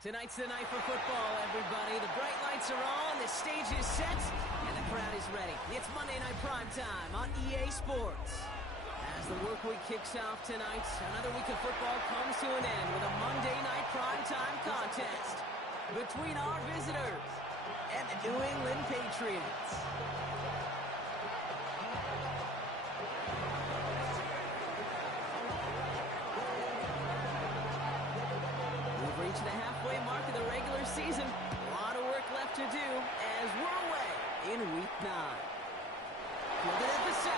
Tonight's the night for football, everybody. The bright lights are on, the stage is set, and the crowd is ready. It's Monday Night Primetime on EA Sports. As the work week kicks off tonight, another week of football comes to an end with a Monday Night Primetime contest between our visitors and the New England Patriots. We've reached the halfway mark of the regular season. A lot of work left to do as we're away in Week 9. Fielded at the 7.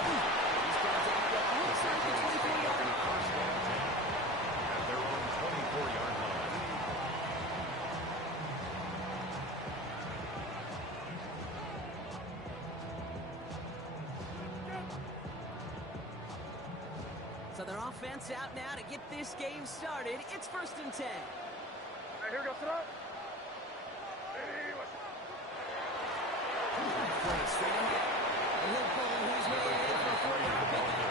He's brought down what looks like the 24-yard line. At their own 24-yard line. So their offense out now to get this game started. It's 1st and 10. Hey, here we go, tonight. Hey, what's up? Straight ahead. And he'll pull his way in for a 4-yard pickup.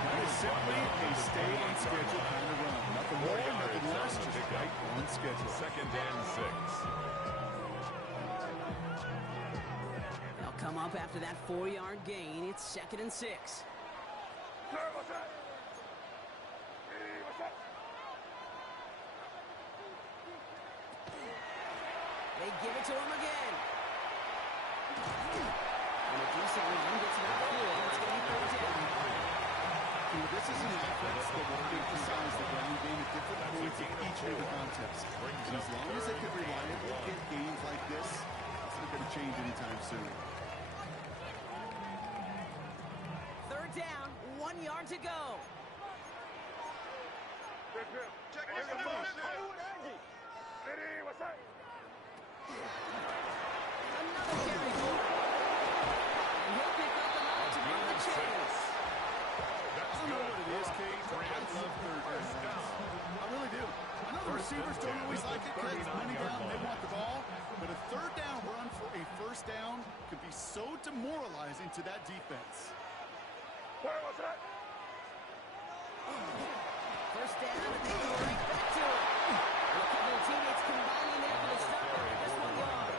That is simply a stay on schedule kind of run. Nothing more, nothing less, just right on schedule. 2nd and 6. They'll come up after that 4-yard gain. It's 2nd and 6. Sir, what's up? Hey, what's up? They give it to him again. And a decent run gets him out of the field. It's going to be 3rd down. This is an offense that will emphasize the ground game at different points of each of the contests. And as long as they can reliably get games like this, it's not going to change anytime soon. 3rd down, 1 yard to go. Check what's the phone. Hey, what's up? Another carry forward. And he'll pick up enough to run the chase. I don't know what it is, Kate, but I love 3rd downs. I really do. I know the receivers don't always like it because money down, they want the ball. But a 3rd down run for a 1st down could be so demoralizing to that defense. Sir, what's up? 1st down, and they go right back to it. And a couple of teammates combining there for the stop after just 1 yard.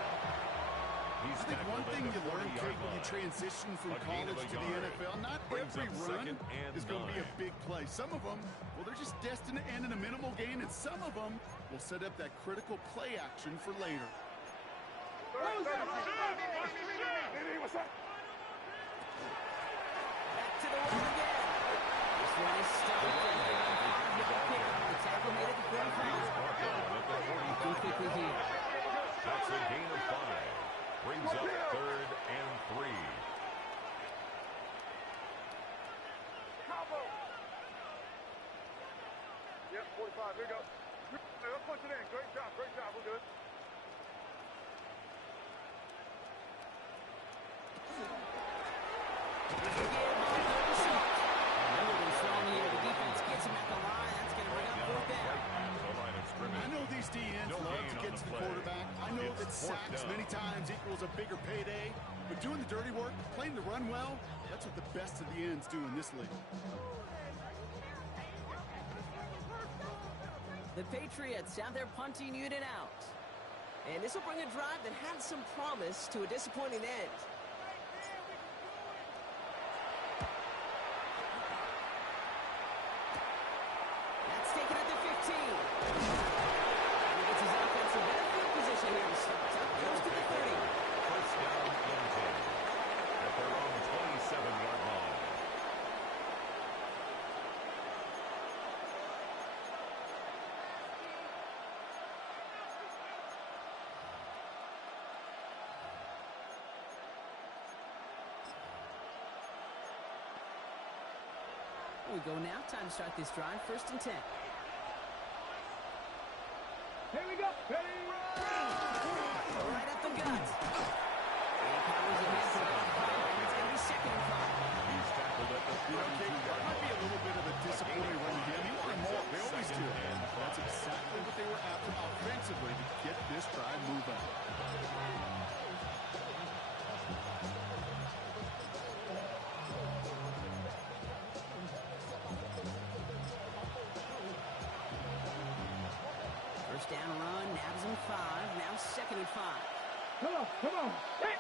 I think one thing you learn, Kate, when you transition from college to the NFL, not every run is going to be a big play. Some of them, well, they're just destined to end in a minimal gain, and some of them will set up that critical play action for later. Hey, what's up? Back to the run again. This one is stopped. The tackle made it to 45. Looking quickly here. That's a gain of 5. Brings up 3rd and 3. Combo. Yep, 45. Here we go. Hey, let's punch it in. Great job. Great job. We're good. The defense gets him at the line. That's going to bring up 4th down. I know these DNs love to get to the quarterback. I know that sacks many times equals a bigger payday. But doing the dirty work, playing the run well, that's what the best of the ends do in this league. The Patriots have their punting unit out. And this will bring a drive that had some promise to a disappointing end. That's taken at the 15. He gets his offense in better field position here to start. Up goes to the 30. 1st down and 10. At their own 27-yard line. Here we go now. Time to start this drive. 1st and 10. Here we go. Hey, Right up the gut. And he powers ahead for about 5. It's going to be 2nd and 5. He's tackled at the 32-yard That might be a little bit of a disappointing run game. You want more. They always do. And That's exactly what they were after offensively to get this drive moving. 2nd and 5. Come on, come on. Hit.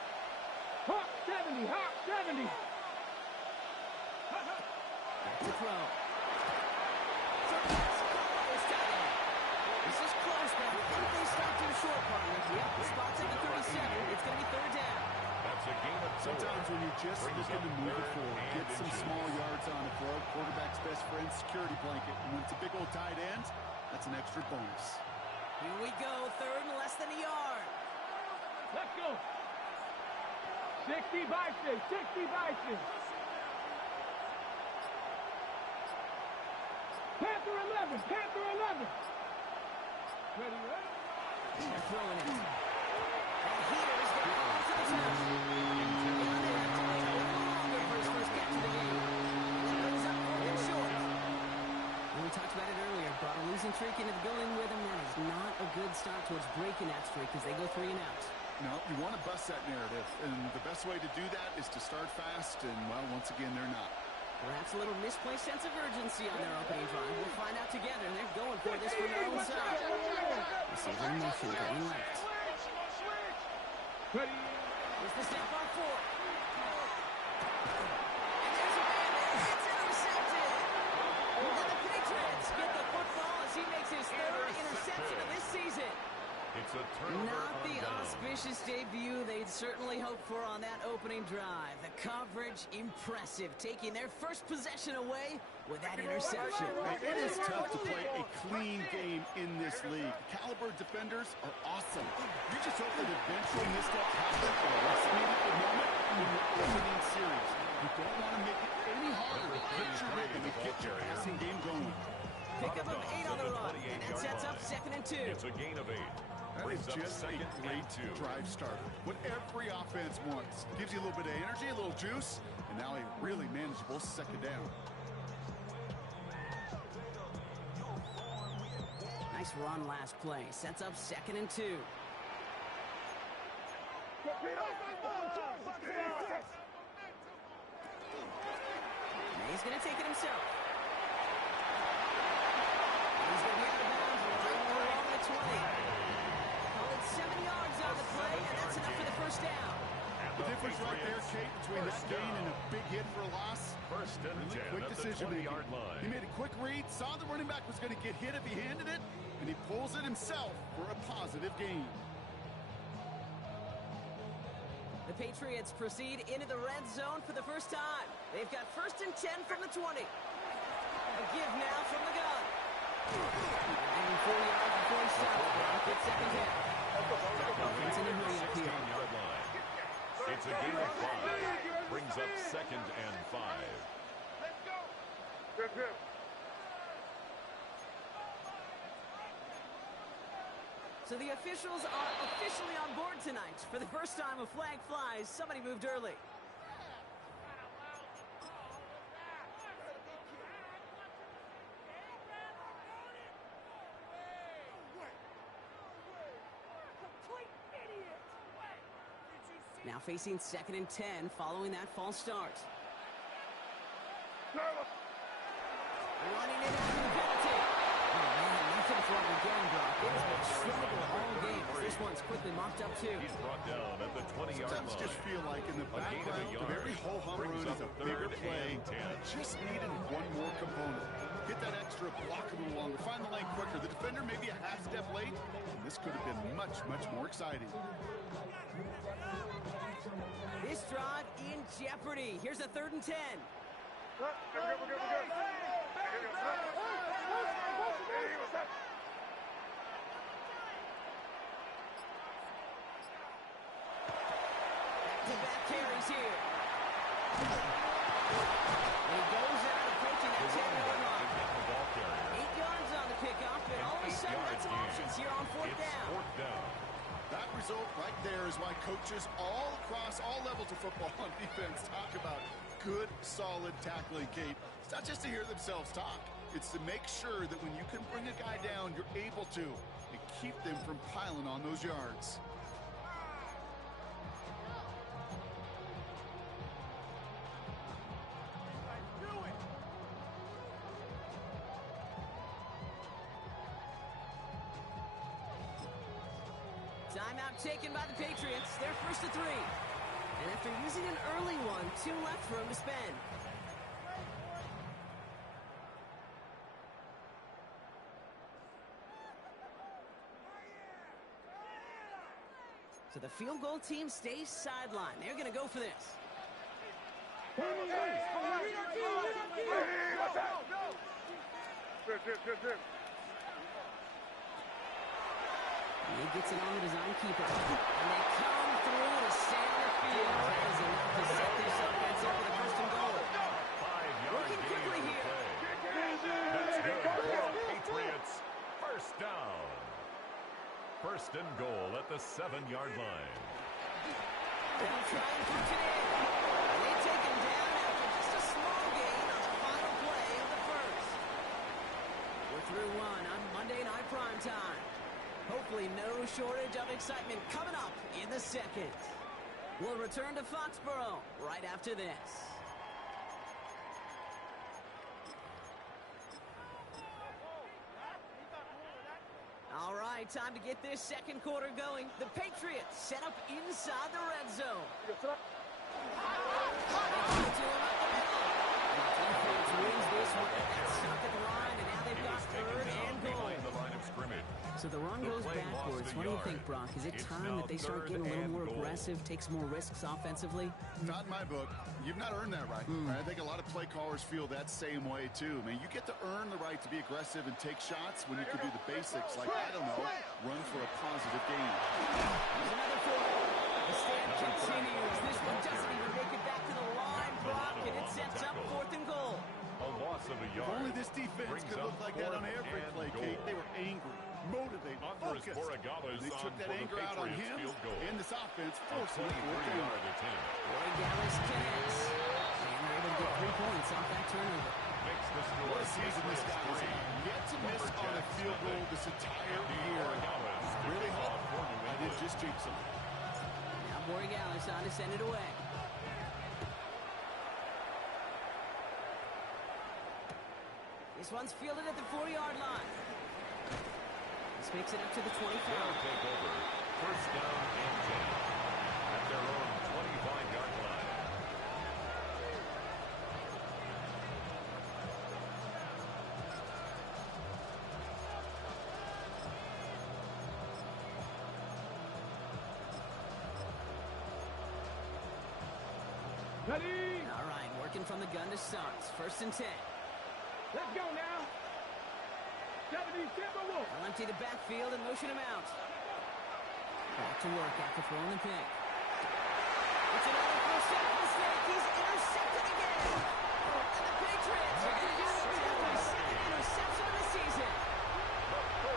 Hop 70, hop 70. Back to throw. Throw pass caught by his tight end. This is close, but I think they start too short, partner. Yep, the spot's at the 37. It's going to be 3rd down. That's a gain of 4. Sometimes when you're just looking to move it forward, get some small yards on the throw, quarterback's best friend, security blanket. And when it's a big old tight end, that's an extra bonus. Here we go, 3rd and less than a yard. Let's go. 60 Bison, 60 Bison. Panther 11, Panther 11. Ready, ready? They're throwing it. And here's the ball to the top. Now they have to wait a little longer for his first catch of the game. He brings up 4th and short. And we talked about it earlier. Brought a losing streak into the building with him. That is not a good start towards breaking that streak as they go 3 and out. No, you want to bust that narrative, and the best way to do that is to start fast, and, well, once again, they're not. Perhaps a little misplaced sense of urgency on their opening drive. We'll find out together. They're going for this from their own side. Receiver in motion going left. Ready. Here's the snap on 4. And there's a man there. It's intercepted. And the Patriots get the football as he makes his 3rd interception of this season. It's a turnover. Not the on down. auspicious debut they'd certainly hoped for on that opening drive. The coverage, impressive, taking their first possession away with that interception. It is tough to play a clean game in this league. Caliber defenders are awesome. You just hope that eventual missteps happen at a less meaningful moment in your opening series. You don't want to make it any harder to get your rhythm and get your passing game going. Pickup of 8 on the run, and that sets up 2nd and 2. It's a gain of 8. That is Brings up just a 2nd great and 2. drive starter. What every offense wants. Gives you a little bit of energy, a little juice, and now a really manageable 2nd down. Nice run last play. Sets up 2nd and 2. And he's going to take it himself. He's going to be out of bounds. We're on the 20. Call it 7 yards on the play, and that's enough for the 1st down. The difference right there, Kate, between that gain and a big hit for a loss. 1st and 10 Quick at the decision making. 20-yard line. He made a quick read, saw the running back was going to get hit if he handed it, and he pulls it himself for a positive gain. The Patriots proceed into the red zone for the first time. They've got 1st and 10 from the 20. A give now from the gun. And 4 yards before he stops. It's 2nd down. Offense in the hurry up here. 16-yard line. It's a gain of 5. Brings up 2nd and 5. Let's go. Good, good. So the officials are officially on board tonight. For the first time, a flag flies. Somebody moved early. Now facing 2nd and 10 following that false start. Running it after the penalty. Oh, man, nothing for him again, Brock. It has been struggle all game. This one's quickly mopped up, too. He's brought down at the 20-yard Sometimes line. just feel like in the A gain of a background of yard. every ho-hum Brings run is up a bigger 3rd play. and 10. It just needed one more component. Hit that extra block a little longer. Find the lane quicker. The defender may be a half step late, and this could have been much, much more exciting. This drive in jeopardy. Here's a 3rd and 10. We're good. Hey, what's up? Back-to-back carries here. And he goes out approaching that 10-yard line. 8 yards on the pickoff, and all of a sudden, that's some options here on 4th It's down. 4th down. That result right there is why coaches all across all levels of football on defense talk about good, solid tackling, Kate. It's not just to hear themselves talk. It's to make sure that when you can bring a guy down, you're able to, and keep them from piling on those yards. Timeout taken by the Patriots. They're first to 3. And after using an early one, 2 left for him to spend. So the field goal team stays sidelined. They're going to go for this. Good. He gets it on the design keeper. And they come through to center field. That is enough to set this offense up with a first and goal. 5-yard Working gain quickly on the here. play. That's good. Patriots, first down. First and goal at the 7-yard line. They'll try and punch it in. They take him down after just a small gain on the final play of the first. We're through one on Monday Night Primetime. Hopefully no shortage of excitement coming up in the second. We'll return to Foxborough right after this. All right, time to get this second quarter going. The Patriots set up inside the red zone. Defense wins this one. That's stuck at the line, and now they've got third and goal. Behind the line of scrimmage. So the run goes backwards. What do you think, Brock? Is it time that they start getting a little more aggressive, take some more risks offensively? Not in my book. You've not earned that right. I think a lot of play callers feel that same way, too. I mean, you get to earn the right to be aggressive and take shots when you can do the basics, like, I don't know, run for a positive gain. There's another fourth. The stand continues. This one doesn't even make it back to the line, Brock, and it sets up fourth and goal. A loss of a If yard. only this defense could look like that on every play, Kate. They were angry, motivated, Andres focused. Borregales They took on that for the anger out on Patriots him, field goal. and this offense A forced him to work 23-yard attempt. Borregales connects. And they're able to get 3 points off that turnover. Makes the score. What a season this guy has had. Yet to miss on a field goal this entire year. Really hope I did just jinx him. Now Borregales on to send it away. This one's fielded at the 4-yard line. This makes it up to the 25. They'll take over. First down and 10 at their own 25-yard line. All right, working from the gun to start. First and 10. Let's go now. They'll empty the backfield and motion him out. Back to work after throwing the pick. It's another first down mistake. He's intercepted again. And the Patriots are going to do it after his second interception of the season.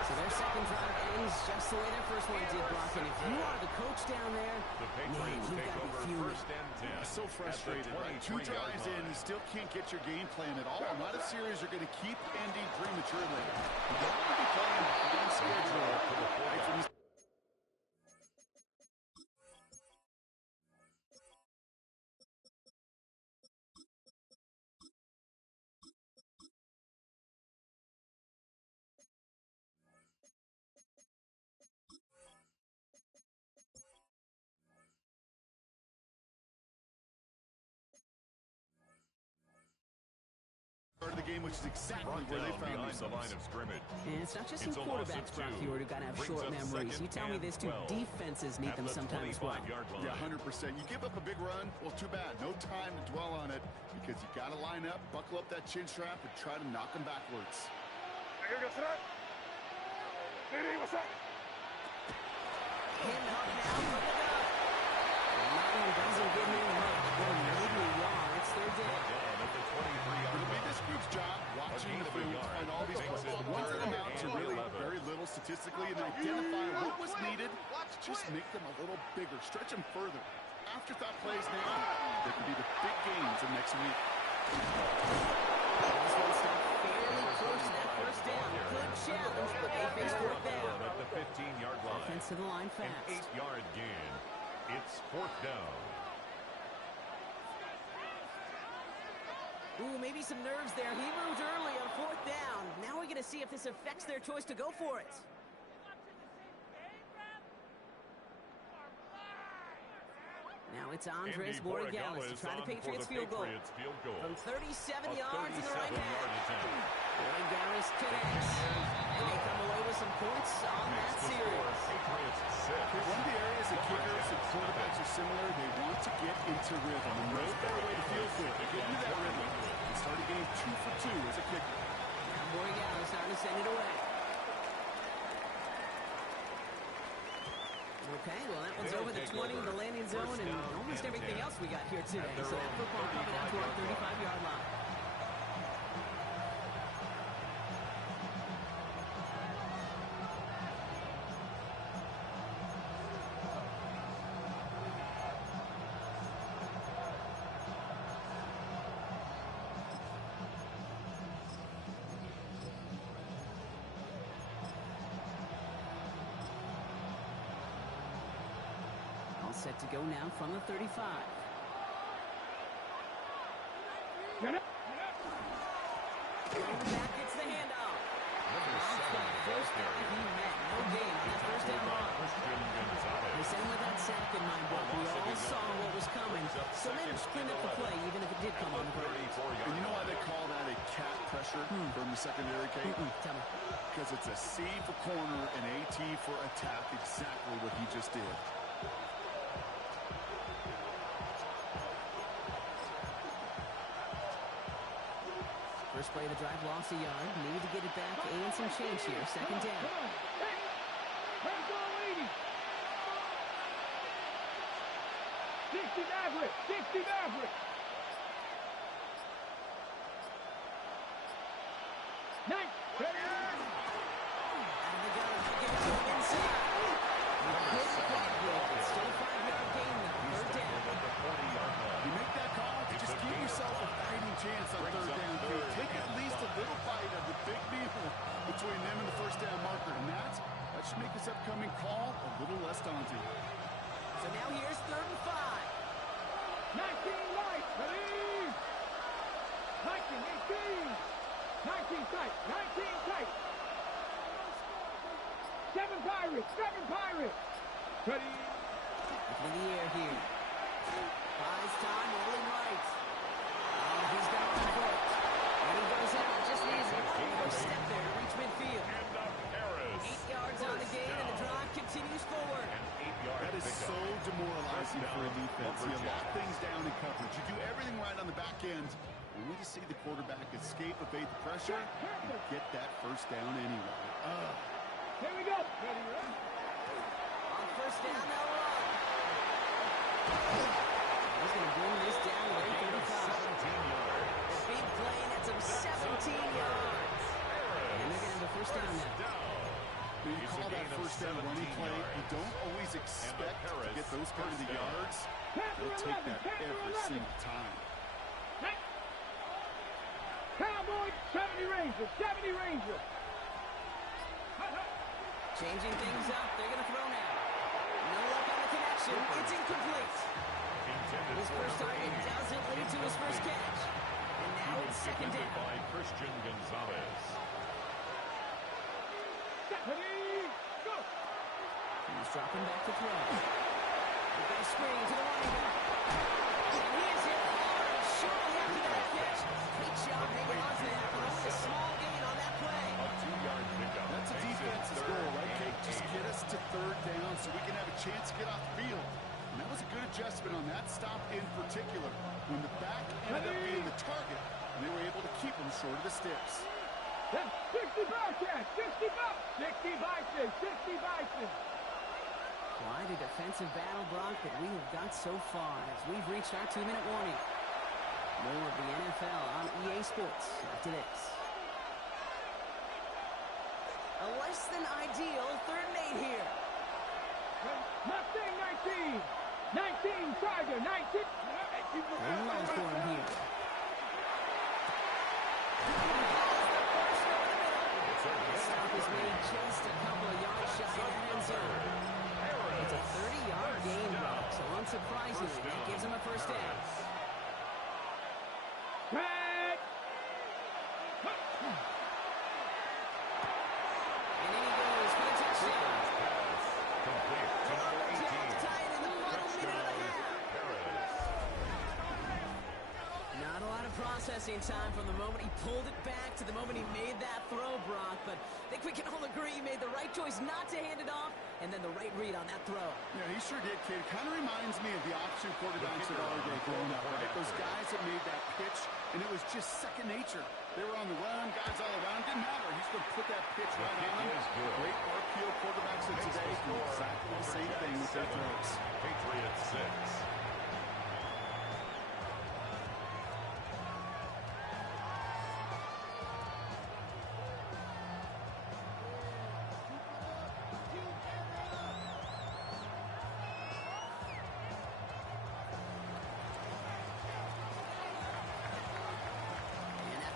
So their second drive ends just the way their first one did, Brock. And if you are the coach down there, The man, Patriots you've take got to be over fuming. first and 10. So frustrated, right? 2 drives in, you still can't get your game plan at all. Not a series you're going to keep ending prematurely. You don't want to be playing on schedule right from the start of the game, which is exactly Brought where they down found behind the line themselves. of scrimmage. And it's not just some It's a loss of quarterbacks, Brock, 2. here who got to have Brings short up memories. second You tell me and this too. 12 Defenses need at them the sometimes as well. 25-yard line. Yeah, 100%. You give up a big run, well, too bad. No time to dwell on it because you got to line up, buckle up that chin strap, and try to knock them backwards. Him up now for the gun. Line doesn't give him much. Well, maybe wrong. It's third down. Down at the 23-yard It'll be line. this group's job watching the film to find all these plays. Ones that amount to really very little statistically and identify what was needed. Just make them a little bigger. Stretch them further. Afterthought plays now, they can be the big gains of next week. This one stopped fairly close to that first down. Good challenge, but they face fourth down. At the 15-yard line. Offense to the line An fast. 8-yard gain. It's fourth down. Ooh, maybe some nerves there. He moved early on fourth down. Now we're going to see if this affects their choice to go for it. it's Andres Borregales to try the Patriots field goal. From 37 yards in the right half. Borregales connects. And they come away with some points on that series. One of the areas that kickers and quarterbacks are similar, they want to get into rhythm. And no better way to feel good. Get into that rhythm. And start a game 2 for 2 as a kicker. Now Borregales trying to send it away. Okay, well, that one's over the 20 in the landing zone and almost everything else we got here today. So that football coming out to our 35-yard line. Set to go now from the 35. Quarterback gets the handoff. First down he met. No gain on that first down line. They sent him with that sack in mind, but we all saw what was coming. So let him sprint up the play, even if it did come on the ground. And you know why they call that a cat pressure from the secondary, Kate? Tell me. Because it's a C for corner and AT for attack, exactly what he just did. First play of the drive, lost a yard. Need to get it back and some change here. Second down. Let's go, lady. 60 Maverick. 60 Maverick. Nice. And they got to give it to him inside. It's still a 5-yard gain now. Third down. You make that call to just give yourself a fighting chance on third down. Take at least a little bite of the big deal between them and the first down marker. And that should make this upcoming call a little less daunting. So now here's 3rd and 5. 19 light. Ready. 19, 18. 19 tight. 19 tight. 7 Pirates. 7 Pirates. Ready. Looking in the air here. Buys time, rolling right. Oh, he's got on foot. And he goes out. Just needs one more step there to reach midfield. 8 yards on the gain, and the drive continues forward. That is so demoralizing for a defense. You lock things down in coverage. You do everything right on the back end, only to see the quarterback escape, evade the pressure, and get that first down anyway. Here we go. Ready, ready. On first down, they'll run. He's going to bring this down to their 35. A big play, and that's him 17 yards. And they're going to have a first down now. When you call that first down running play, you don't always expect to get those kinds of yards. They'll take that every single time. Cowboys, 70 Rangers, 70 Rangers. Changing things up, they're going to throw now. No luck on the connection, it's incomplete. His first target doesn't lead to his first catch. And now it's second down. By Christian Gonzalez. Ready, go. He's dropping back to throw. They've got a screen to the running back. And he is hit hard, shortly after that catch. Great job hanging on to that, but only a small gain on that play. A 2-yard pickup. That's a defense's goal, right, Kate? Just get us to third down so we can have a chance to get off the field. And that was a good adjustment on that stop in particular, when the back ended up being the target, and they were able to keep him short of the sticks. 60 Bobcats, 60 Bob, 60 Bison, 60 Bison. Quite a defensive battle, Brock, that we have got so far as we've reached our 2-minute warning. More of the NFL on EA Sports after this. A less than ideal 3rd and 8 here. Mustang 19, 19 Tiger, 19. Going low for him here. Stop is made just a couple of yards shy of that end zone. It's a 30-yard gain, Brock, so unsurprisingly, that gives him a first down. Red. And in he goes for the touchdown. Complete to number 18. Tie it in the final minute of the half. processing time from the moment he pulled it back to the moment he made that throw, Brock. But I think we can all agree he made the right choice not to hand it off, and then the right read on that throw. Yeah, he sure did, kid. Kind of reminds me of the option quarterbacks of our day growing up, right? Those guys that made that pitch, and it was just second nature. They were on the run, guys all around. Didn't matter. He's going to put that pitch right on them. Great RPO quarterbacks of today do exactly the same thing with their throws. Patriots 6.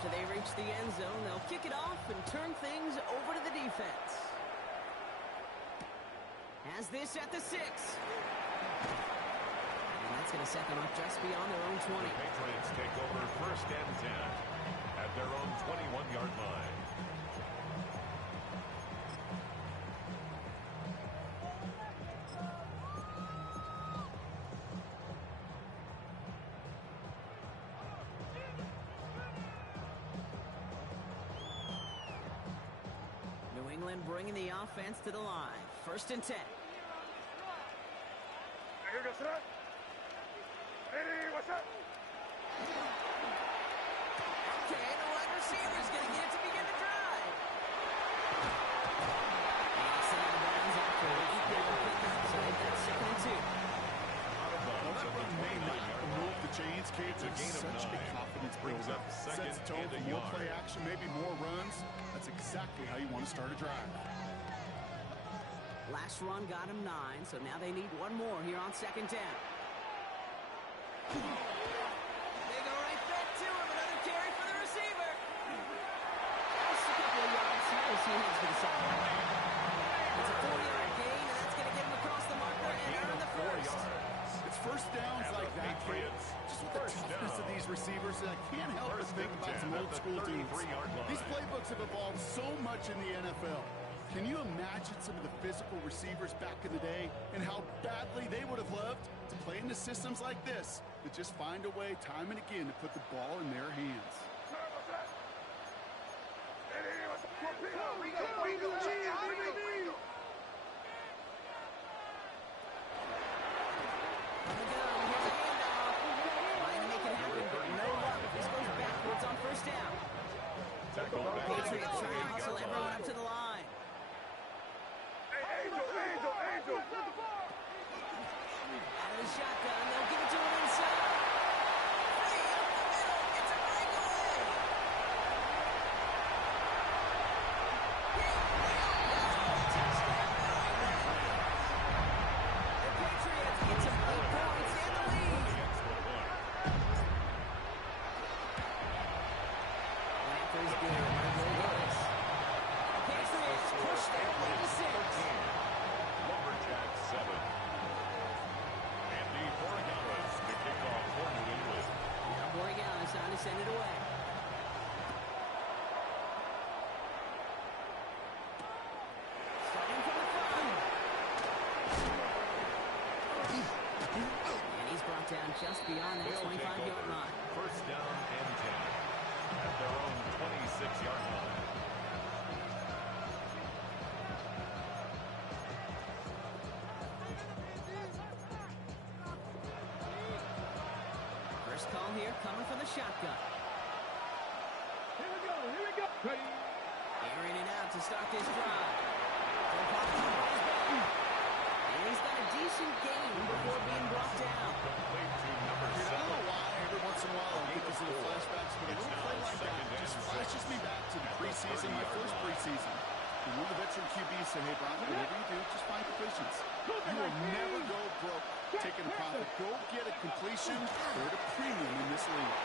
They reach the end zone, they'll kick it off and turn things over to the defense. Has this at the 6. And that's going to set them up just beyond their own 20. The Patriots take over 1st and 10 at their own 21-yard line. Bringing the offense to the line. 1st and 10. Here goes that. Ready, what's up? Okay, the wide receiver's going to get it to begin the drive. And he's out of bounds after an 8-yard pickup, so they've got 2nd and 2. Well, that run may not remove the chains, Kate. It's such a confidence builder. Sets the tone for more play action, maybe more runs. That's exactly how you want to start a drive. Last run got him 9, so now they need one more here on 2nd down. They go right back to him. Another carry for the receiver. Just a couple of yards here as he heads for the sideline. It's a 4-yard gain, and that's going to get him across the marker and earn the first. It's first downs like that, just with the toughness of these receivers, and I can't help but think about some old school teams. These playbooks have evolved so much in the NFL. Can you imagine some of the physical receivers back in the day and how badly they would have loved to play into systems like this that just find a way time and again to put the ball in their hands? On 1st down. Patriots trying to hustle everyone up to the line. Angel. Out of the shotgun, they'll give it to him inside. Free up the middle. It's a breakaway. Touchdown. The Patriots get some 8 points and the lead. Panthers good. Patriots push their lead to 6. Lumberjacks 7. Andy Borregales to kick off for New England. Now Borregales on to send it away. Starting from the front. And he's brought down just beyond that 25-yard line. 1st down and 10 at their own 26-yard line. First call here coming from the shotgun. Here we go. Airing it out to start this drive. And he's got a decent gain before being brought down. Complete to number I 7. don't know why every once in a while I get these little flashbacks, but a little play like that just flashes me back to the preseason, my first preseason. And one of the veteran QBs said, hey, Brian, whatever you do, just find completions. You will never go broke taking a profit. Go get a completion. They're at a premium in this league.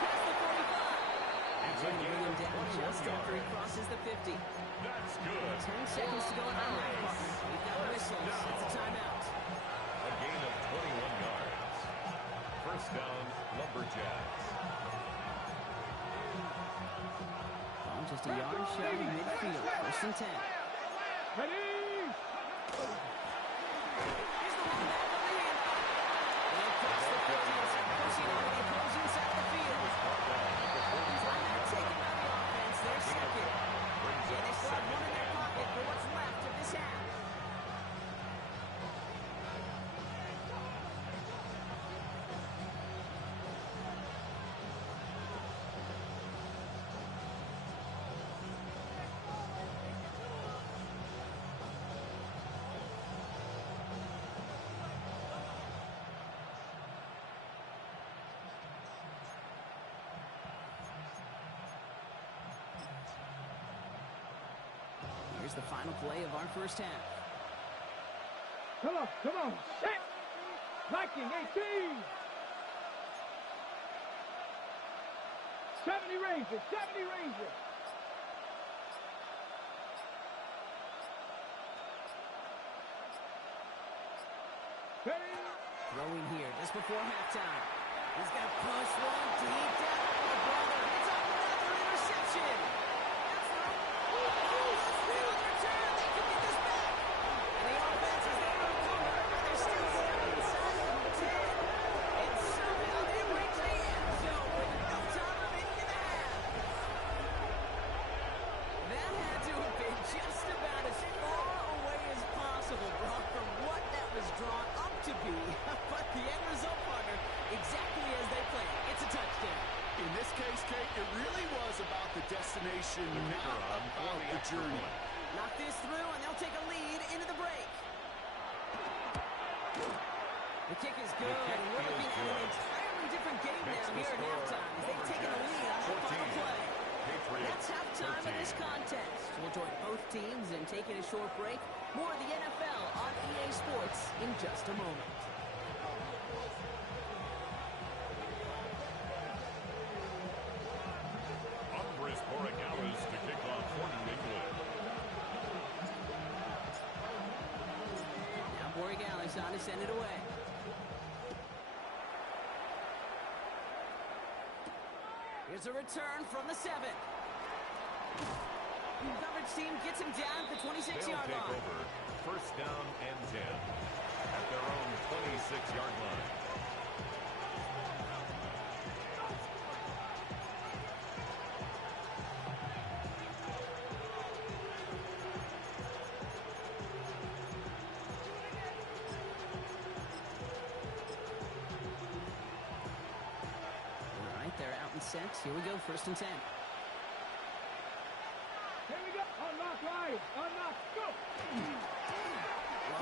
Past the 45. Going to bring him down just after he crosses the 50. That's good. 10 seconds to go in our half. We've got whistles. It's a timeout. A gain of 21 yards. 1st down, Lumberjacks. Just a yard shy of midfield. 1st and 10. Ready? Here's the one back on the handoff. And across the 50, pushing on to the here's the final play of our first half. Come on, set! Viking 18! 70 Rangers! Ready? Throwing here just before halftime. He's going to push one deep down. Oh, brother, it's another interception. That's still on return. They can get this back. And the offense is there to recover. They're still inside of the 10. And somehow they reach the end zone with no time remaining in the half. That had to have been just about as far away as possible, Brock, from what that was drawn up to be. But the end result, partner, exactly as they planned. It's a touchdown. In this case, Kate, it really was about the destination, not about the journey. Knock this through, and they'll take a lead into the break. The kick is good, and we're looking at an entirely different game now here at halftime as they've taken the lead on the final play. That's halftime of this contest. We'll join both teams in taking a short break. More of the NFL on EA Sports in just a moment. To kick off for New England. Now Borregales on to send it away. Here's a return from the 7. The coverage team gets him down at the 26-yard They'll line. take over first down and 10 at their own 26-yard line. Set. Here we go, first and 10. Here we go. Unlock line. Unlock. Go.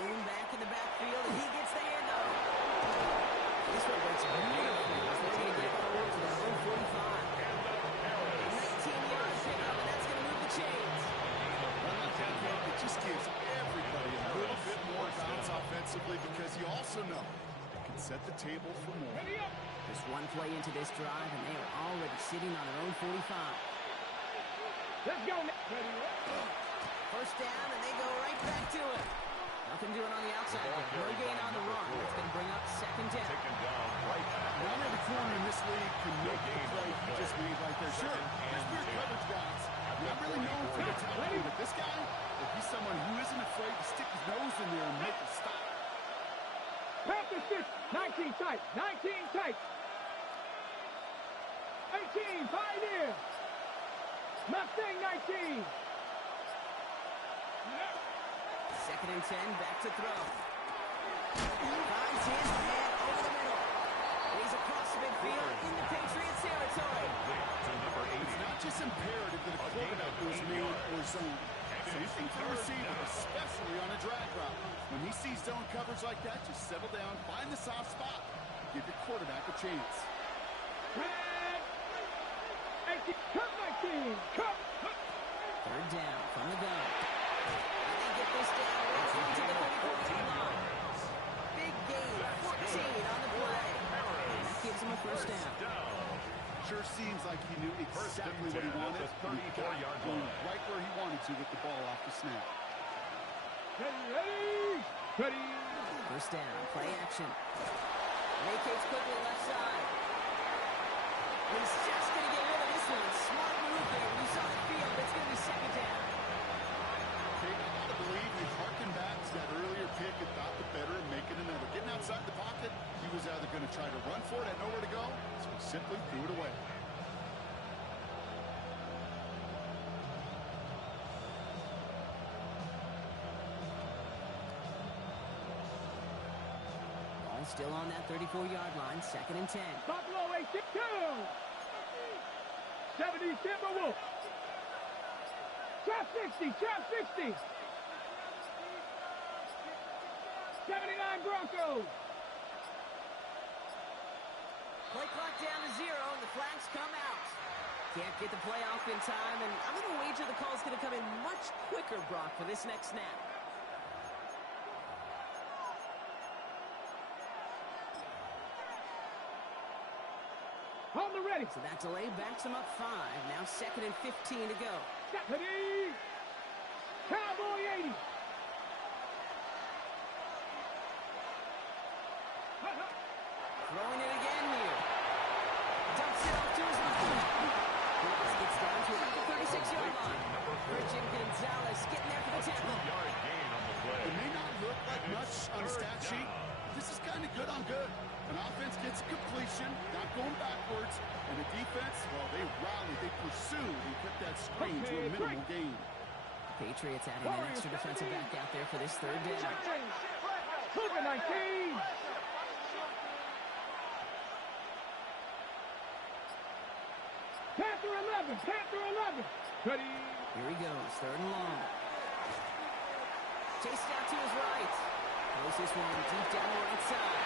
Blown back in the backfield, and he gets the handoff. This one breaks a beautifully. They're going to get forward to their own 45. 19-yard pickup, and that's going to move the chains. It just gives everybody a little bit more bounce offensively because you also know it can set the table for more. Ready up. Just one play into this drive, and they are already sitting on their own 45. Let's go. Ready up. First down, and they go right back to it. Nothing doing on the outside there. No gain on the run. It's going to bring up second down. Taken down right back. Not every corner in this league can make the play he just made right there. Sure, there's weird coverage guys. Not really known for the talent, but this guy, he's someone who isn't afraid to stick his nose in there and make a stop. Panther 6. 19 tight. 19 tight. 18. Pioneer. Mustang 19. Second and 10, back to throw. Finds his man over the middle. He's across the midfield into Patriots territory. To number 80. It's not just imperative that a quarterback goes man or zone. Same thing for the receiver, especially on a drag route. When he sees zone coverage like that, just settle down, find the soft spot, give your quarterback a chance. Red. 18. Come 19. Come. Third down from the gun. And they get this down right into the 34-yard line. Big gain, 14 on the play. And that gives him a first down. Sure seems like he knew exactly what he wanted. He got going right where he wanted to with the ball off the snap. Ready. First down, play action. Vacates quickly left side. He's just going to get rid of this one. Smart move there. When you saw the field, it's going to be second down. Okay, I gotta believe we harken back to that earlier pick and thought the better of making another. Getting outside the pocket, he was either going to try to run for it, had nowhere to go, so he simply threw it away. Ball still on that 34-yard line, second and 10. Buffalo 82. 70 Timberwolves. Trap 60. 79 Broncos. Play clock down to 0, and the flags come out. Can't get the play off in time, and I'm going to wager the call's going to come in much quicker, Brock, for this next snap. Hold the ready. So that delay backs him up 5. Now 2nd and 15 to go. Ready. Cowboy 80. Throwing it again here. Dumps it off to his left. Lucas gets down to about the 36-yard line. Christian Gonzalez getting there for the tackle. 2-yard gain on the play. It may not look like much on the stat sheet. This is kind of good on good. An offense gets a completion, not going backwards, and the defense, well, they rallied, they pursued, and kept that screen to a minimal gain. Patriots adding an extra defensive back out there for this 3rd down. Cougar 19. Panther 11. Panther 11. Ready. Here he goes, 3rd and long. Chased out to his right. Throws this one deep down the right side.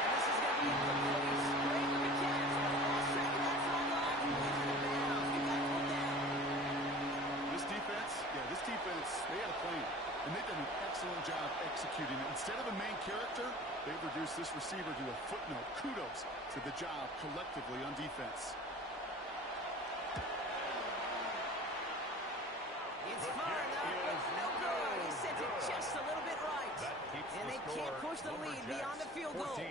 And this is going to be incomplete. Great looking catch. Ball straight to that far line. Get back on down. This defense, they had a plan, and they've done an excellent job executing it. Instead of a main character, they've reduced this receiver to a footnote. Kudos to the job collectively on defense. It's far enough, no good. He sent it just a little bit right. And they can't push the lead beyond the field goal. 14.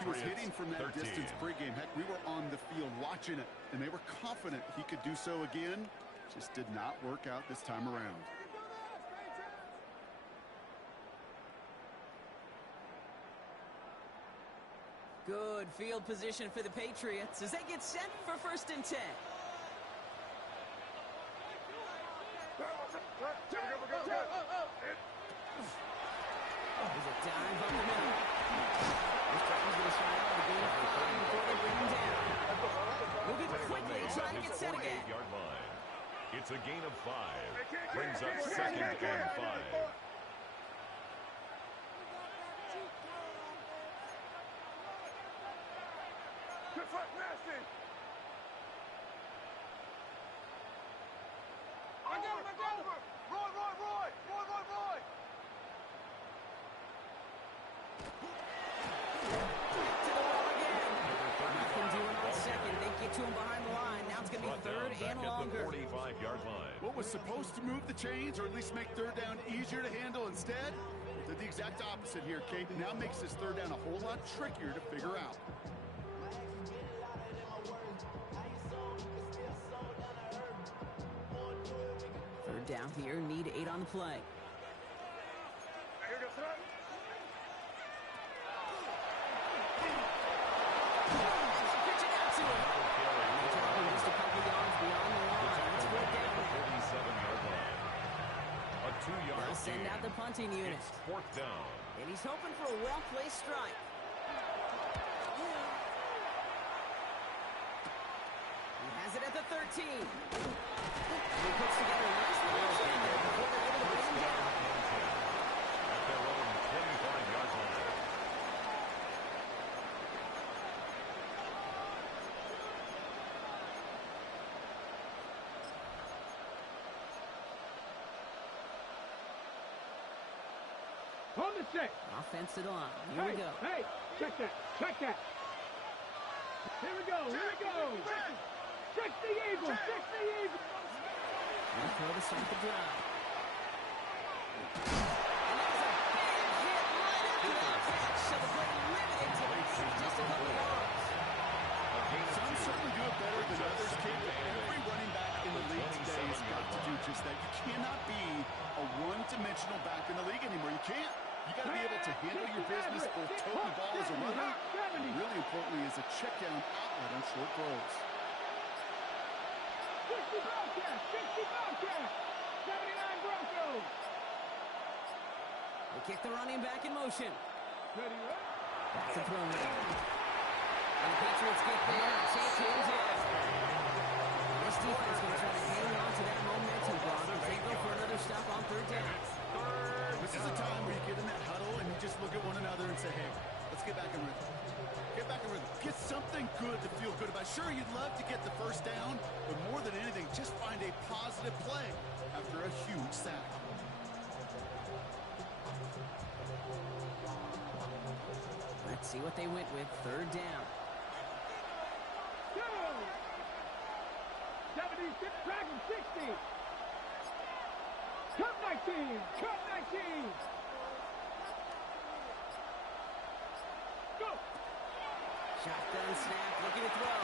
He was hitting from that 13. distance pregame. Heck, we were on the field watching it, and they were confident he could do so again. Just did not work out this time around. Good field position for the Patriots as they get set for 1st and 10. There's a dive up the middle. This Titans going to try out the game for 5 before they bring him down. Moving quickly, trying to get set again. 48-yard line. It's a gain of 5. Brings up 2nd and 5. To him behind the line. Now it's going to be 3rd and longer. 45-yard line. What was supposed to move the chains, or at least make 3rd down easier to handle instead, did the exact opposite here, Kate. Now makes this 3rd down a whole lot trickier to figure out. 3rd down here, need 8 on the play. They'll send out the punting unit. It's 4th down. And he's hoping for a well-placed strike. He has it at the 13. And he puts together a nice little chain there before they're able to bring him down. At their own 25-yard line. On the 6. Offensive line. Here we go. Hey, check that. Check that. Here we go. Here we go. Check the Eagles. Check the Eagles. And throw to start the drive. And that's a big hit right after that catch. So the play limited to just a couple yards. Some certainly do it better than others, Kate. Every running back in the league today has got to do just that. You cannot be a one-dimensional back in the league anymore. You can't. You got to be able to handle your business, both tote the ball as a runner, and really importantly as a check down outlet on short throws. 60 Bobcats, 60 Bobcats, 79 Broncos. They kick the running back in motion. Ready, right? That's a throw now. And the Patriots get there and take him down. This defense going to try to hang on to that momentum, Brock, as they go for another stop on 3rd down. This is a time where you get in that huddle and you just look at one another and say, hey, let's get back in rhythm. Get back in rhythm. Get something good to feel good about. Sure, you'd love to get the first down, but more than anything, just find a positive play after a huge sack. Let's see what they went with. Third down. Go! 76, Dragon 60. Cut 19. Cut 19. Go! Shotgun snap, looking to throw.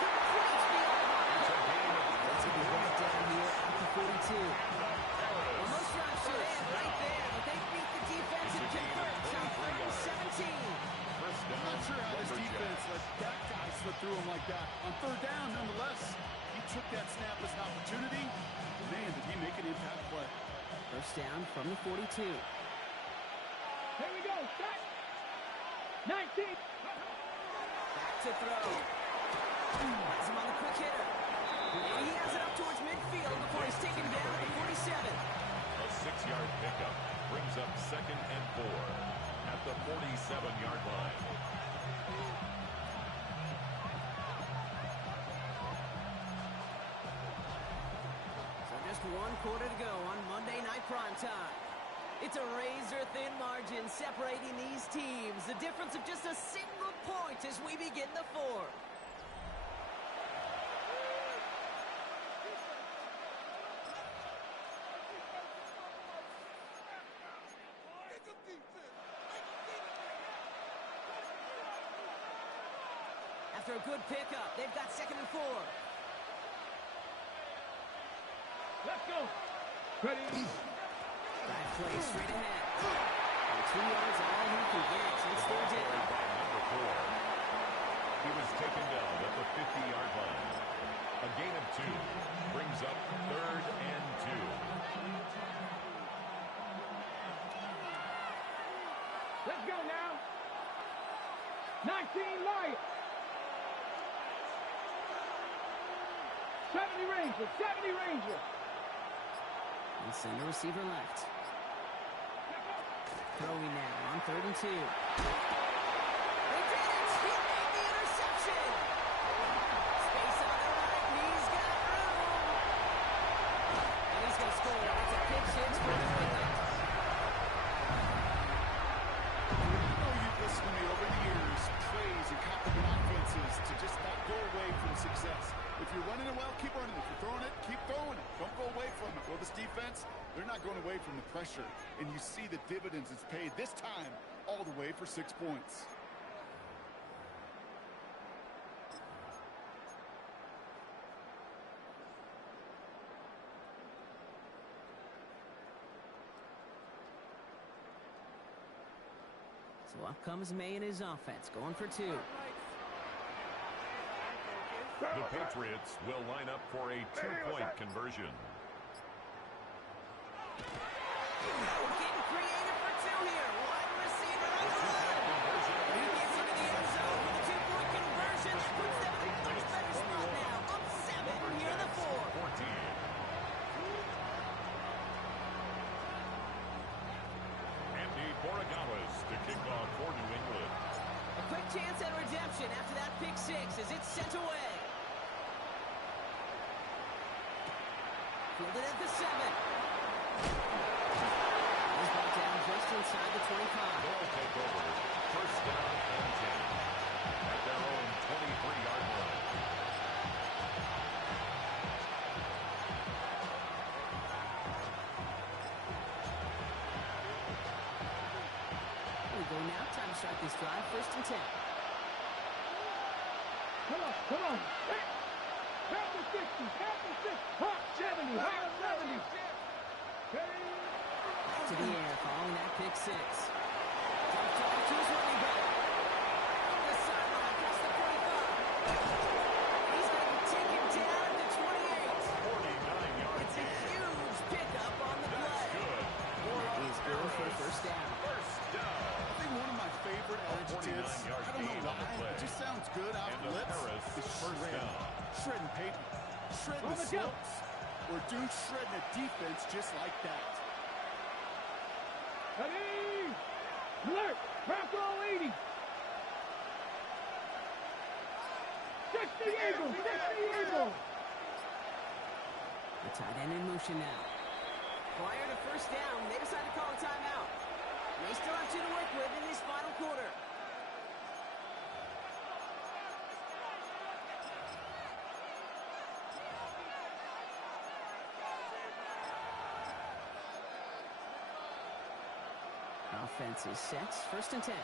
Completes beyond the mark. That's a good bring down here at the 42. Well, most drives should end right there, but they beat the defense and converts on 3rd and 17. I'm not sure how this defense let that guy slip through him like that. On third down, nonetheless, he took that snap as an opportunity. Man, did he make an impact play. First down from the 42. Here we go. Set. 19. Back to throw. Has him on the quick hitter. And he has it up towards midfield before he's taken down at the 47. A 6-yard pickup brings up 2nd and 4 at the 47-yard line. So just 1 quarter to go on Monday Night Primetime. It's a razor-thin margin separating these teams. The difference of just a single point as we begin the fourth. After a good pickup, they've got 2nd and 4. Let's go. Ready. That play straight ahead. And 2 yards all he can get since they're down. By number 4. He was taken down at the 50-yard line. A gain of 2 brings up 3rd and 2. Let's go now. 19 Lions. 70 Ranger. 70 Ranger. And send the receiver left. Throwing now on 3rd and 2. They did it! He made the interception! Space on the right, he's got room! And he's going to score. It's a pick six for the pickup. I know you've listened to me over the years, praise and compliment offenses to just not go away from success. If you're running it well, keep running it. If you're throwing it, keep throwing it. Don't go away from it. Well, this defense, they're not going away from the pressure. And you see the dividends it's paid this time all the way for 6 points. So up comes May and his offense, going for 2. The Patriots will line up for a 2-point conversion. Getting creative for 2 here. Wide receiver on the run. He gets into the end zone for the 2-point conversion. That puts them in a much better spot now. Up 7 here in the 4th. 14. Andy Borregales to kick off for New England. A quick chance at redemption after that pick 6 as it's sent away. Fielded at the 7. He's brought down just inside the 25. They'll take over. First down and 10 at their own 23-yard line. Here we go now. Time to start this drive. 1st and 10. Come on, come on. Hey. Half the 60, half the 60, hot 70, hot 70. Hey. Back to the air following that pick 6. Dump off to his running back. Up the sideline, past the 45. He's going to be taken down at the 28. 49-yard It's a huge pickup on the play. That's good. That is good for a first down. First down. I think one of my favorite adjectives, I don't know why, it just sounds good off the lips, is shred. Shredding paper. Shredding the slopes. Or dude shredding a defense just like that. Ready! Alert! Crack all 80! Check the eagle! Check the eagle! The tight end in motion now. Prior to first down, they decide to call a timeout. They still have 2 to work with in this final quarter. Offense is set. First and 10.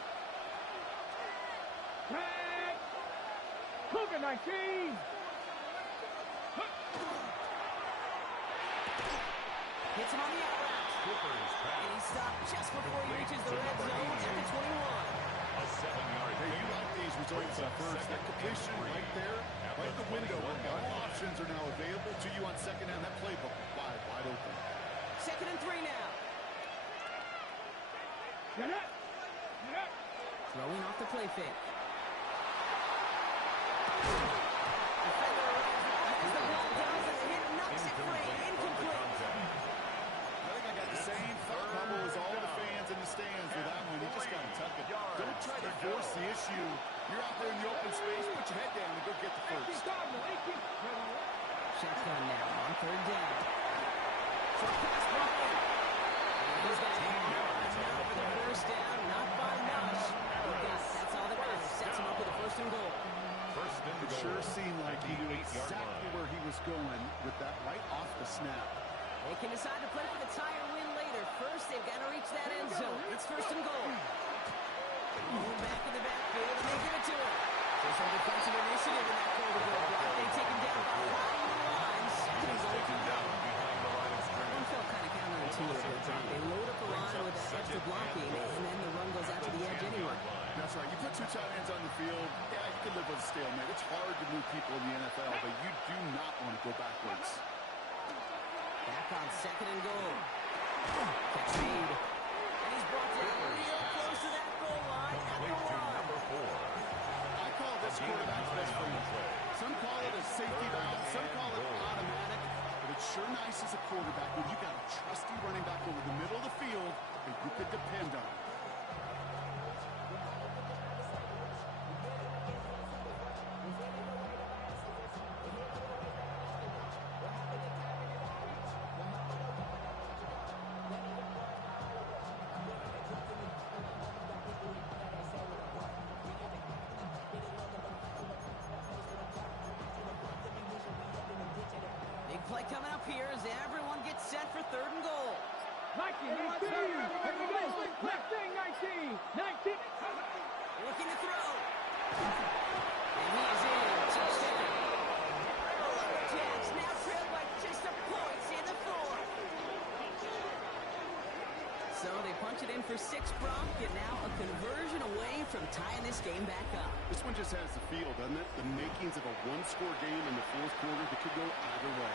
Tag! Cougar 19! Hits him on the out route. And he stopped just before he reaches the red zone at the 21. A 7-yard Hey, you like these results at first. That completion right there, right in the window. All options are now available to you on second down. That playbook wide open. Second and 3 now. Get up! Get up! Throwing off the play fake. Defender arrives right as the ball does, and the hit knocks it free. Incomplete. I think I got the same thought bubble as all the fans in the stands with that one. You just got to tuck it. Don't try to force the issue. You're out there in the open space. Put your head down and go get the first. Shotgun now on third down. Short pass brought in. He's got enough for the first down, not by much. That's all that matters. Sets him up with a first and goal. It sure seemed like he knew exactly where he was going with that right off the snap. They can decide to play for the tie or win later. First, they've got to reach that end zone. It's first and goal. Moving back in the backfield, and they give it to him. There's some defensive initiative in that goal to go block. They take him down behind the line. Second and goal. One felt kind of counterintuitive. They load up the line with that extra blocking, and then the run goes out to the edge anyway. That's right. You put 2 tight ends on the field, yeah, you can live with a stalemate. It's hard to move people in the NFL, but you do not want to go backwards. Back on second and goal. Catch speed. And he's brought down real close to that goal line at the 1. I call this quarterback's best friend. Some call it a safety valve, some call it automatic, but it's sure nice as a quarterback when you got a trusty running back over the middle of the field that you could depend on. Big play coming up here as everyone gets set for third and goal. 19! Here we go! Left thing, 19! 19! Looking to throw. And he is in. Touchdown. The Lumberjacks now trailed by just a point in the fourth. So they punch it in for 6, Brock, and now a conversion away from tying this game back up. This one just has the feel, doesn't it? The makings of a one-score game in the fourth quarter that could go either way.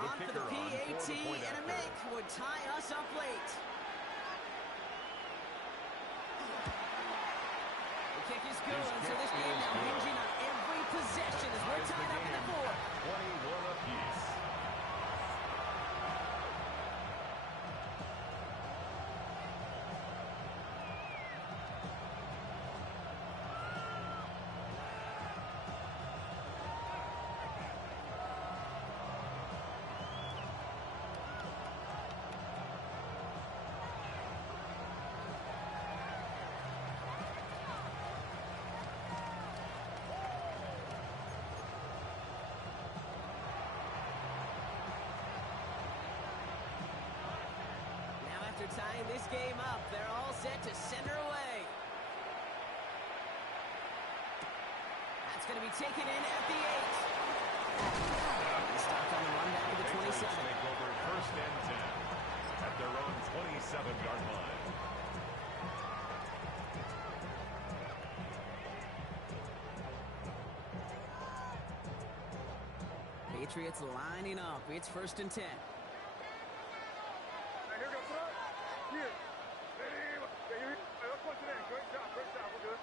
On for the PAT, and a make would tie us up late. The kick is good, so this game now hinging on every possession as we're tied up in the fourth. 21 apiece. After tying this game up, they're all set to send her away. That's going to be taken in at the 8. Stopped on the run back to the 27. Take over first and 10 at their own 27-yard line. Patriots lining up. It's first and 10. here we go. Here. Ready. Okay, let's punch it in. Great job. We're good.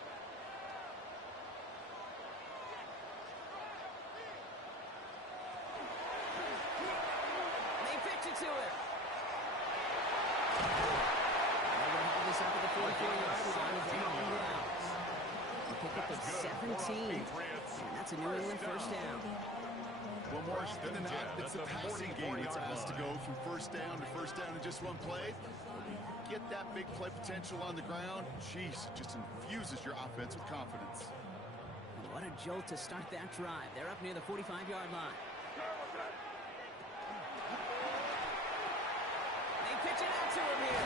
They pitch it to him. They're going to have this up at the 44-yard line with them on grounds. They pick up at 17. And that's a New England first down. Well, more often than not, it's a passing game that's asked to go from first down in just one play. Get that big play potential on the ground. Jeez, it just infuses your offense with confidence. What a jolt to start that drive. They're up near the 45-yard line. They pitch it out to him here.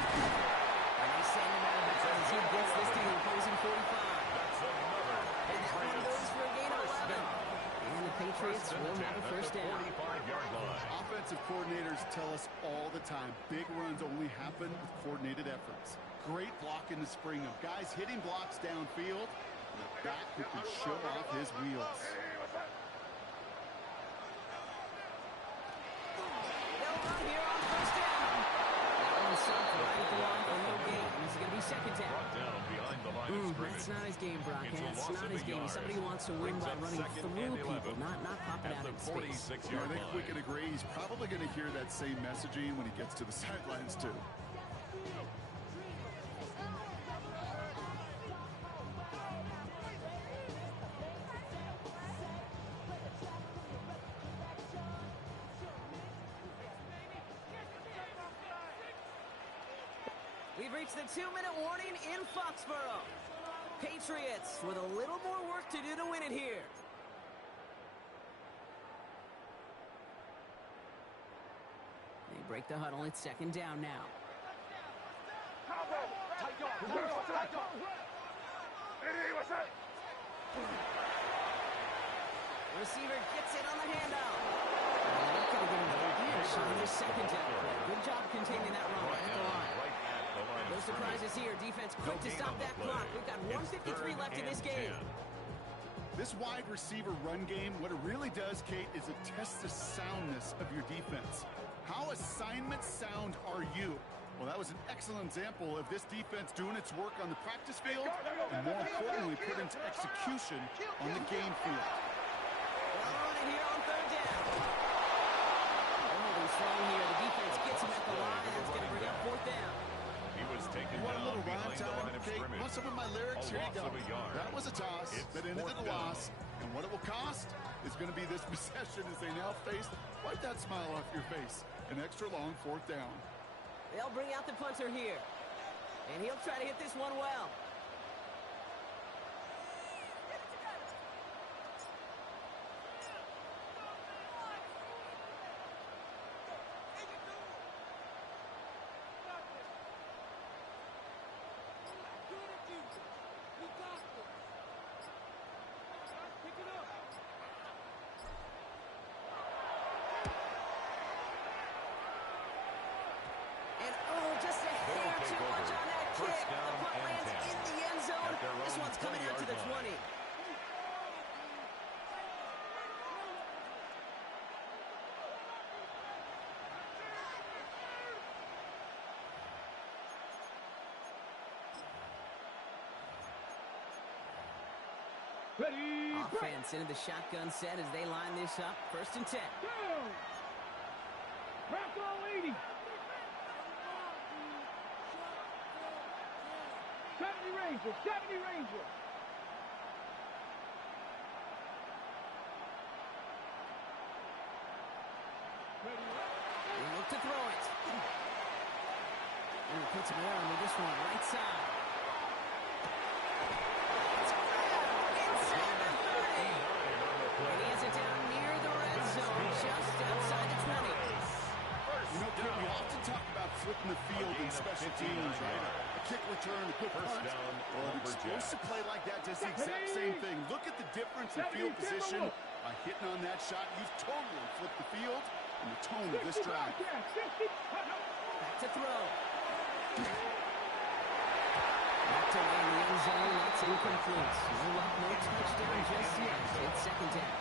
And they send him out of bounds as he gets this to the opposing 45. And that one goes for a gain of 11. And the Patriots will have a first down. Offensive coordinators tell us all the time, big runs only happen with coordinated efforts. Great block in the spring of guys hitting blocks downfield, and a back who can show off his wheels. They'll run here on first down. That one's stopped right at the line for no gain. This is going to be second down. That's not his game, Brock. That's not his game. He's somebody who wants to win by running through people, not popping out in space. I think we can agree he's probably going to hear that same messaging when he gets to the sidelines, too. We've reached the 2-minute warning in Foxborough. Patriots with a little more work to do to win it here. They break the huddle. It's second down now. Receiver gets it on the handoff. They're going to get another inch on their second down. Good job containing that run right at the line. No surprises here. Defense quick to stop that clock. We've got 1:53 left in this game. This wide receiver run game, what it really does, Kate, is it tests the soundness of your defense. How assignment sound are you? Well, that was an excellent example of this defense doing its work on the practice field and, more importantly, put into execution on the game field. Well, running here on third down. Holding strong here. The defense gets him at the line. That's going to bring up fourth down. He was taken You want a down little rhyme behind the time? line of Okay, scrimmage. want some of my lyrics? A Here you loss go. of a yard. That was a toss It's that ended in fourth a down. loss. And what it will cost is going to be this possession as they now face, wipe that smile off your face, an extra long fourth down. They'll bring out the punter here. And he'll try to hit this one well. And just a hair too much on that kick. The punt lands in the end zone. This one's coming out to the 20. Ready, Offense into the shotgun set as they line this up. First and 10. down. Crack all 80. 70 Ranger, 70 Ranger. Ready, They look to throw it. And he puts him on with this one right side. It's grabbed inside the 30. And he has it down near the red zone, just outside the 20. You know, Kate, we often talk about flipping the field in special teams, right? A kick return, a good punt. down, Well, an explosive play like that does the exact same thing. Look at the difference in field position. By hitting on that shot, you've totally flipped the field and the tone of this drive. Back to throw. Knocked away in the end zone. That's incomplete. No luck, no touchdown just yet. It's second down.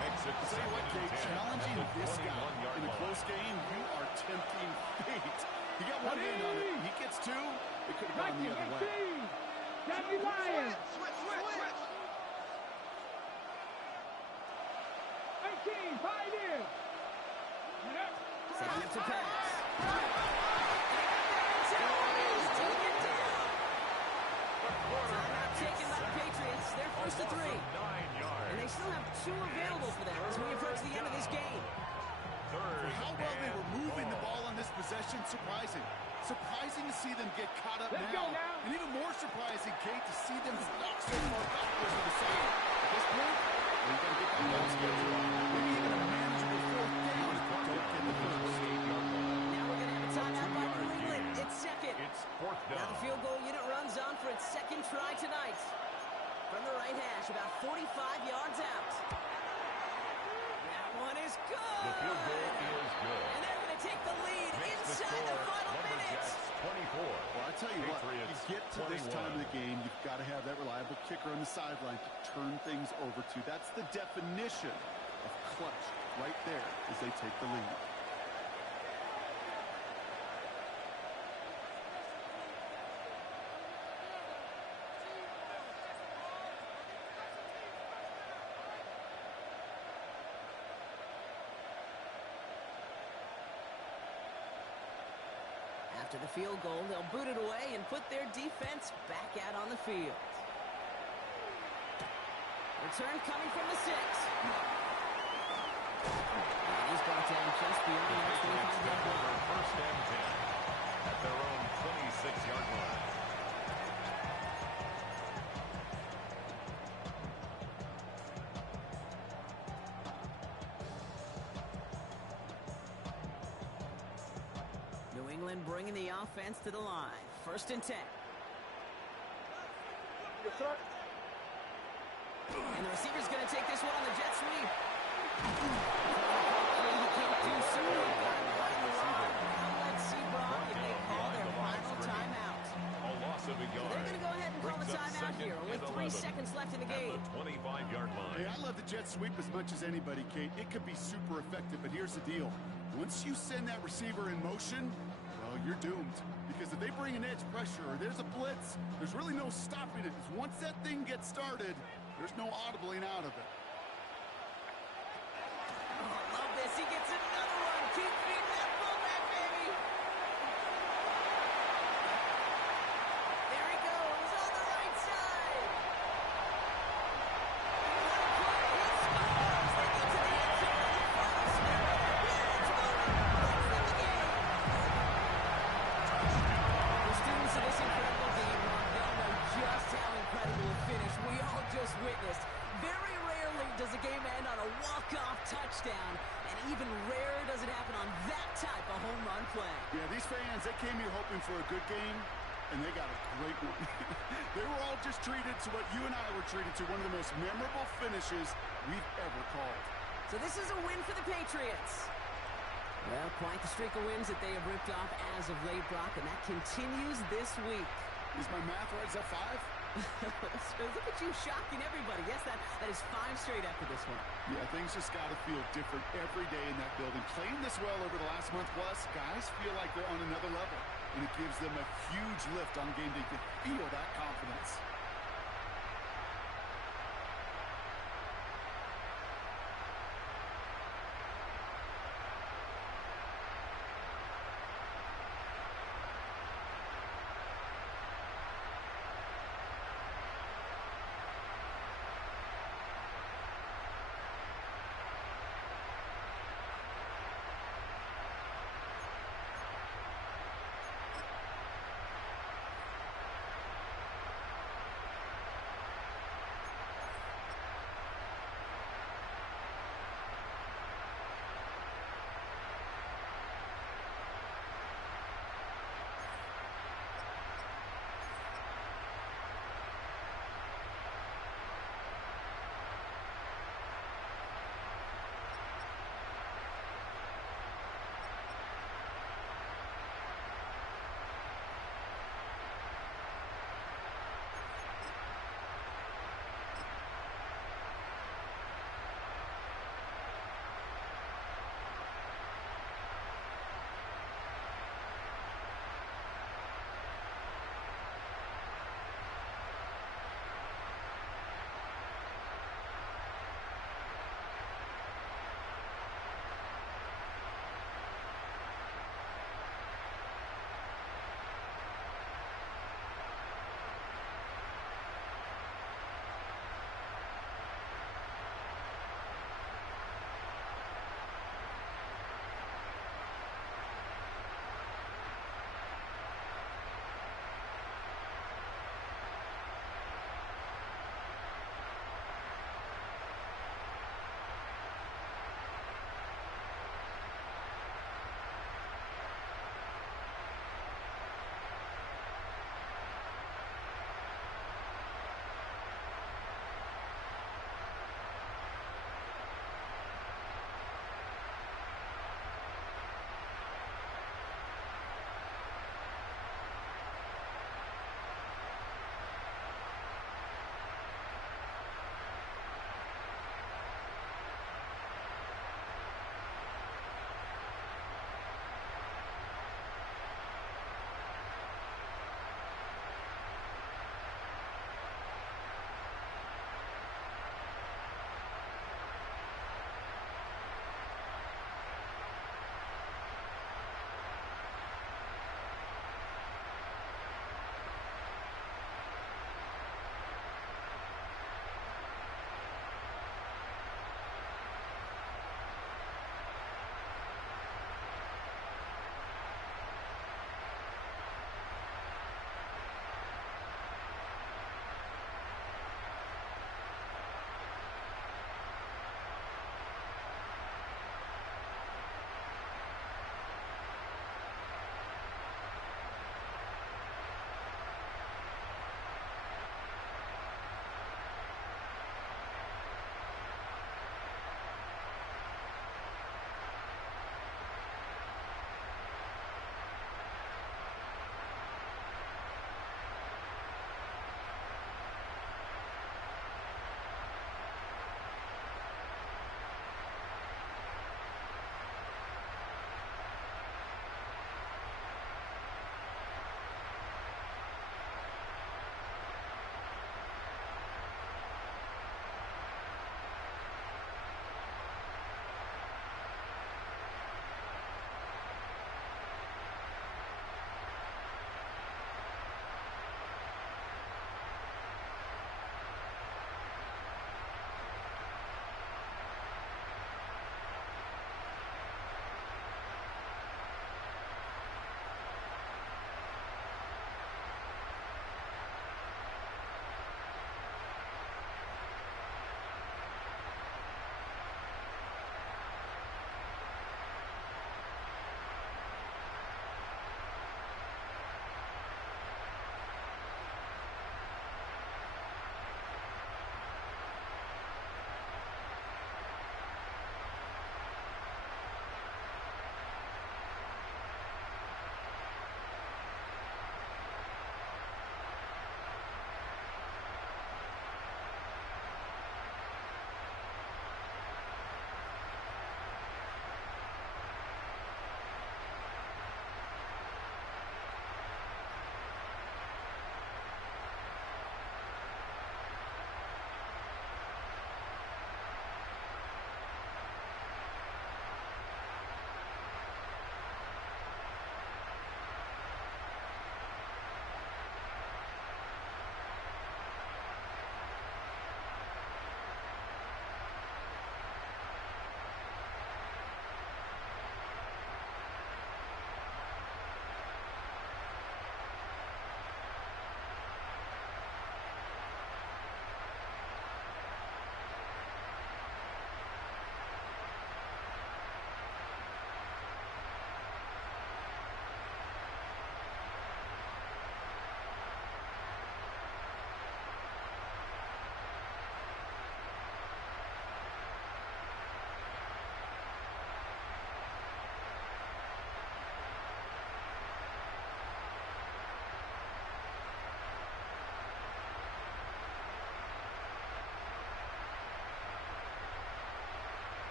Makes it Tell you what, second and Kate, 10 challenging at the this guy 21-yard in a line. close game, you are tempting fate. He got one hand on it. He gets two. It could have gone the other way. Jackie Lions. Switch. 19, Pioneer. Setting up to pass. Timeout taken by the Patriots. They're first to 3. 9 yards. And they still have 2 available for them as we approach the end of this game. Third How well they were and moving the goal. ball on this possession, surprising. Surprising to see them get caught up Let's go now. And even more surprising, Kate, to see them walk so far backwards to the side. At this point, you got to get that ball schedule. Maybe even a manageable fourth down if you don't get the first. Now we're going to have a timeout by New England. It's second. It's fourth Now down. the field goal unit runs on for its second try tonight. From the right hash, about 45 yards out. That one is good. The field goal is good. And they're going to take the lead Makes the inside the score final minutes. Lumberjacks 24. Well, I tell you what, you Patriots get to this 21. time of the game, you've got to have that reliable kicker on the sideline to turn things over to. That's the definition of clutch right there as they take the lead. After the field goal, they'll boot it away and put their defense back out on the field. Return coming from the 6. And he's brought down just beyond the 25-yard line. First and 10 at their own 26-yard line. New England bringing the offense to the line. First and 10. Yes, sir. And the receiver's going to take this one on the jet sweep. He can't do so. Let's see, Brock, if they call their final timeout. A loss of a yard. They're going to go ahead and call the Brings up timeout second here. Only and 3 11 seconds left in the game. at the 25-yard line. Hey, I love the jet sweep as much as anybody, Kate. It could be super effective, but here's the deal. Once you send that receiver in motion, well, you're doomed. Because if they bring an edge pressure or there's a blitz, there's really no stopping it. Once that thing gets started, there's no audibling out of it. Oh, love this. He gets another one. Keep feeding that fullback, baby. There he goes on the right side. He scores. They get to the end zone on the final snap. Here it's over. Puts them the game. The students of this incredible game, they'll know just how incredible a finish we all just witnessed. Very rarely does a game end on a walk-off touchdown, and even rarer does it happen on that type of home run play. Yeah, these fans, they came here hoping for a good game, and they got a great one. They were all just treated to what you and I were treated to, one of the most memorable finishes we've ever called. So this is a win for the Patriots. Well, quite the streak of wins that they have ripped off as of late, Brock, and that continues this week. Is my math right? Is that 5? So look at you shocking everybody. Yes, that is 5 straight after this one. Yeah, things just got to feel different every day in that building. Playing this well over the last month plus, guys feel like they're on another level. And it gives them a huge lift on game day. You feel that confidence.